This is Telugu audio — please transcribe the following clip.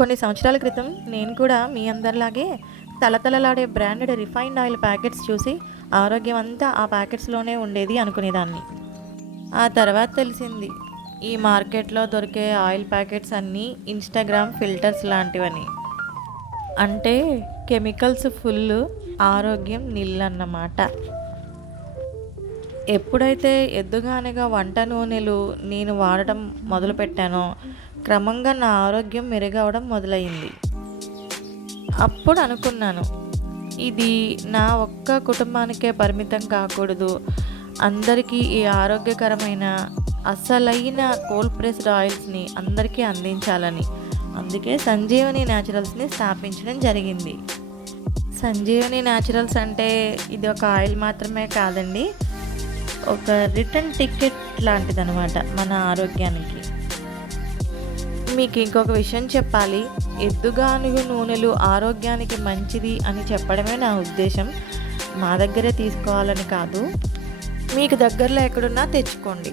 కొన్ని సంవత్సరాల క్రితం నేను కూడా మీ అందరిలాగే తళతళలాడే బ్రాండెడ్ రిఫైన్డ్ ఆయిల్ ప్యాకెట్స్ చూసి ఆరోగ్యం అంతా ఆ ప్యాకెట్స్లోనే ఉండేది అనుకునేదాన్ని. ఆ తర్వాత తెలిసింది ఈ మార్కెట్లో దొరికే ఆయిల్ ప్యాకెట్స్ అన్నీ ఇన్స్టాగ్రామ్ ఫిల్టర్స్ లాంటివని. అంటే కెమికల్స్ ఫుల్, ఆరోగ్యం నిల్ అన్నమాట. ఎప్పుడైతే ఎద్దుగానిగా వంట నూనెలు నేను వాడటం మొదలుపెట్టానో క్రమంగా నా ఆరోగ్యం మెరుగవడం మొదలైంది. అప్పుడు అనుకున్నాను, ఇది నా ఒక్క కుటుంబానికే పరిమితం కాకూడదు, అందరికీ ఈ ఆరోగ్యకరమైన అసలైన కోల్డ్ ప్రెస్డ్ ఆయిల్స్ని అందరికీ అందించాలని. అందుకే సంజీవని న్యాచురల్స్ని స్థాపించడం జరిగింది. సంజీవని న్యాచురల్స్ అంటే ఇది ఒక ఆయిల్ మాత్రమే కాదండి, ఒక రిటర్న్ టికెట్ లాంటిదనమాట మన ఆరోగ్యానికి. మీకు ఇంకొక విషయం చెప్పాలి, ఎద్దుగానుగు నూనెలు ఆరోగ్యానికి మంచిది అని చెప్పడమే నా ఉద్దేశం. మా దగ్గరే తీసుకోవాలని కాదు, మీకు దగ్గరలో ఎక్కడున్నా తెచ్చుకోండి.